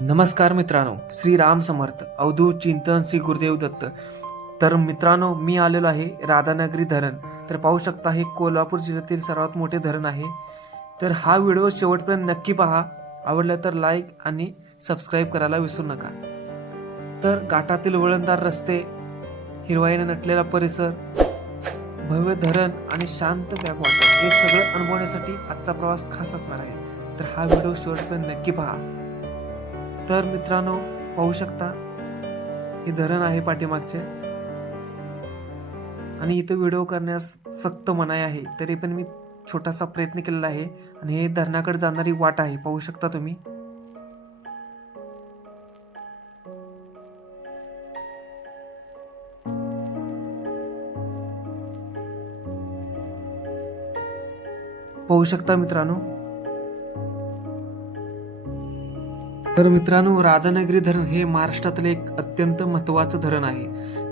नमस्कार मित्रांनो, श्री राम समर्थ, अवधूत चिंतन श्री गुरुदेव दत्त. तर मित्रांनो, मी आलेलो आहे राधानगरी धरण. तर पाहू शकता, हे कोल्हापूर जिल्ह्यातील सर्वात मोठे धरण आहे. तर हा व्हिडिओ शेवटपर्यंत नक्की पहा. आवडला तर लाईक आणि सबस्क्राईब करायला विसरू नका. तर घाटातील वळणदार रस्ते, हिरवाईने नटलेला परिसर, भव्य धरण आणि शांत बॅकवॉटर हे सगळं अनुभवण्यासाठी आजचा प्रवास खास असणार आहे. तर हा व्हिडिओ शेवटपर्यंत नक्की पहा. तर मित्रांनो, पाहू शकता, हे धरण आहे पाठीमागचे आणि इथं व्हिडिओ करण्यास सक्त मनाई आहे. तरी पण मी छोटासा प्रयत्न केलेला आहे. आणि हे धरणाकडे जाणारी वाट आहे, पाहू शकता तुम्ही. पाहू शकता मित्रांनो. तर मित्रांनो, राधानगरी धरण हे महाराष्ट्रातील एक अत्यंत महत्त्वाचं धरण आहे.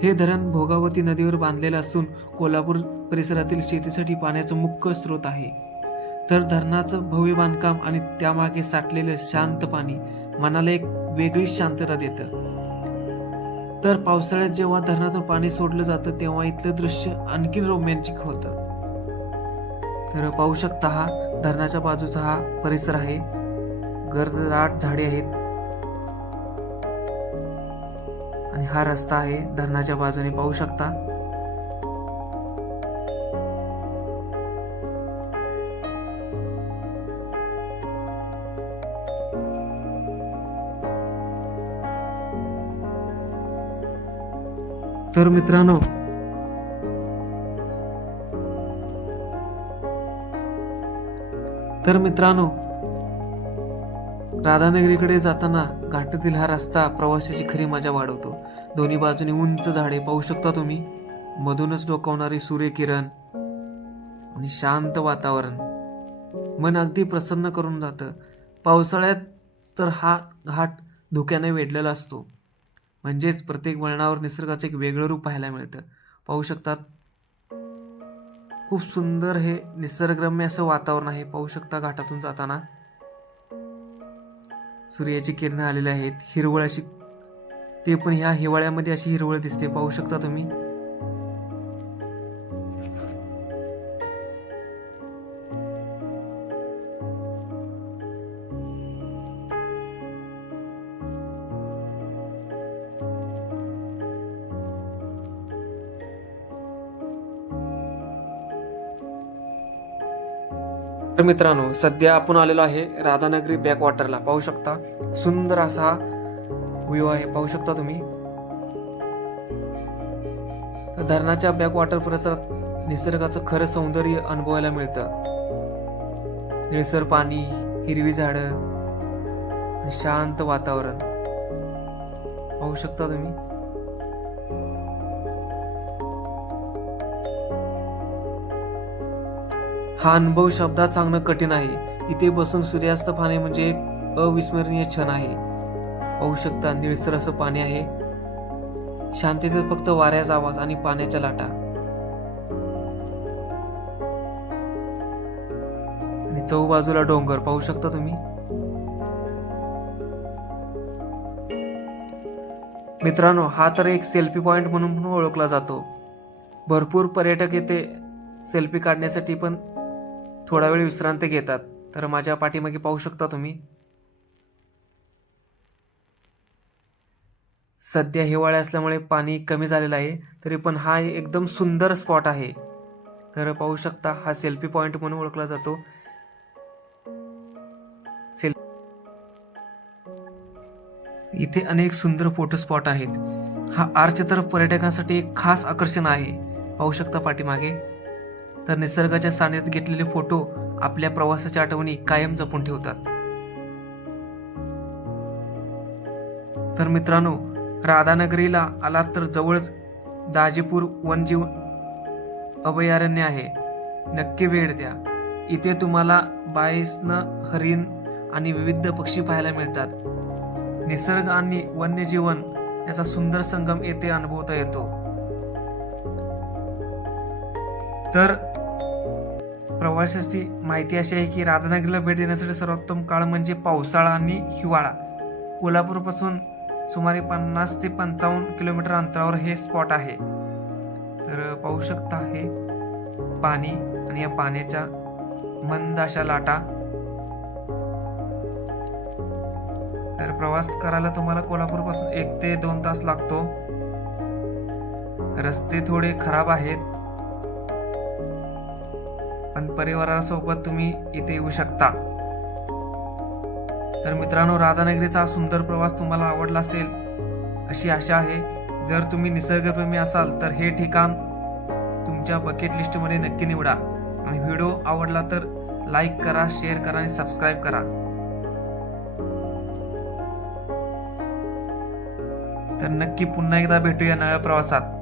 हे धरण भोगावती नदीवर बांधलेलं असून कोल्हापूर परिसरातील शेतीसाठी पाण्याचं मुख्य स्रोत आहे. तर धरणाचं भव्य बांधकाम आणि त्यामागे साठलेलं शांत पाणी मनाला एक वेगळीच शांतता देतं. तर पावसाळ्यात जेव्हा धरणातून पाणी सोडलं जातं तेव्हा इथलं दृश्य आणखी रोमॅन्टिक होतं. तर पाहू शकता, हा धरणाच्या बाजूचा हा परिसर आहे. गर्ददाट झाडे आहेत आणि हा रस्ता आहे धरणाच्या बाजूने, पाहू शकता. तर मित्रांनो, राधानगरीकडे जाताना घाटातील हा रस्ता प्रवासाची खरी मजा वाढवतो. दोन्ही बाजूनी उंच झाडे पाहू शकता तुम्ही, मधूनच डोकावणारी सूर्यकिरण आणि शांत वातावरण मन अगदी प्रसन्न करून जातं. पावसाळ्यात तर हा घाट धुक्याने वेढलेला असतो, म्हणजेच प्रत्येक वळणावर निसर्गाचं एक वेगळं रूप पाहायला मिळतं. पाहू शकतात, खूप सुंदर हे निसर्गरम्य असं वातावरण आहे. पाहू शकता, घाटातून जाताना सूर्याची किरणं आलेली आहेत, हिरवळ अशी, ते पण ह्या हिवाळ्यामध्ये अशी हिरवळ दिसते, पाहू शकता तुम्ही. तर मित्रांनो, सध्या आपण आलेलो आहे राधानगरी बॅकवॉटरला. पाहू शकता, सुंदर असा व्ह्यू आहे, पाहू शकता तुम्ही. तर धरणाच्या बॅकवॉटर परिसरात निसर्गाचं खरं सौंदर्य अनुभवायला मिळतं. निळसर पाणी, हिरवी झाडं आणि शांत वातावरण पाहू शकता तुम्ही. हा अनुभव शब्दात सांगणं कठीण आहे. इथे बसून सूर्यास्त पाहणे म्हणजे एक अविस्मरणीय क्षण आहे. पाहू शकता, निळसर असं पाणी आहे, शांततेत फक्त वाऱ्याचा आवाज आणि पाण्याच्या लाटा आणि चहूबाजूला डोंगर पाहू शकता तुम्ही. मित्रांनो, हा तर एक सेल्फी पॉइंट म्हणून पण ओळखला जातो. भरपूर पर्यटक येथे सेल्फी काढण्यासाठी पण थोडा वेळ विश्रांती घेतात. तर माझ्या पाठीमागे पाहू शकता तुम्ही. सध्या हिवाळा असल्यामुळे पाणी कमी झालेलं आहे, तरी पण हा एकदम सुंदर स्पॉट आहे. तर पाहू शकता, हा सेल्फी पॉइंट म्हणून ओळखला जातो. इथे अनेक सुंदर फोटो स्पॉट आहेत. हा आर्च तर पर्यटकांसाठी एक खास आकर्षण आहे, पाहू शकता पाठीमागे. तर निसर्गाच्या सानिध्यात घेतलेले फोटो आपल्या प्रवासाच्या आठवणी कायम जपून ठेवतात. तर मित्रांनो, राधानगरीला आलात तर जवळच दाजीपूर वन्यजीव अभयारण्य आहे, नक्की भेट द्या. इथे तुम्हाला बाईसन, हरिण आणि विविध पक्षी पाहायला मिळतात. निसर्ग आणि वन्यजीवन याचा सुंदर संगम येथे अनुभवता येतो. तर प्रवासाची माहिती अशी आहे की राधानगरीला भेट देण्यासाठी सर्वोत्तम काळ म्हणजे पावसाळा आणि हिवाळा. कोल्हापूरपासून सुमारे 50 ते 55 किलोमीटर अंतरावर हे स्पॉट आहे. तर पाहू शकता हे पाणी आणि या पाण्याच्या मंद अशा लाटा. तर प्रवास करायला तुम्हाला कोल्हापूरपासून 1 ते 2 तास लागतो. रस्ते थोडे खराब आहेत, पण परिवारासोबत तुम्ही इथे येऊ शकता. तर मित्रांनो, राधानगरीचा हा सुंदर प्रवास तुम्हाला आवडला असेल अशी आशा आहे. जर तुम्ही निसर्गप्रेमी असाल तर हे ठिकाण तुमच्या बकेट लिस्टमध्ये नक्की निवडा. आणि व्हिडिओ आवडला तर लाईक करा, शेअर करा आणि सबस्क्राईब करा. तर नक्की पुन्हा एकदा भेटूया नव्या प्रवासात.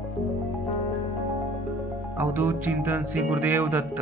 अवधूत चिंतन श्री गुरुदेव दत्त.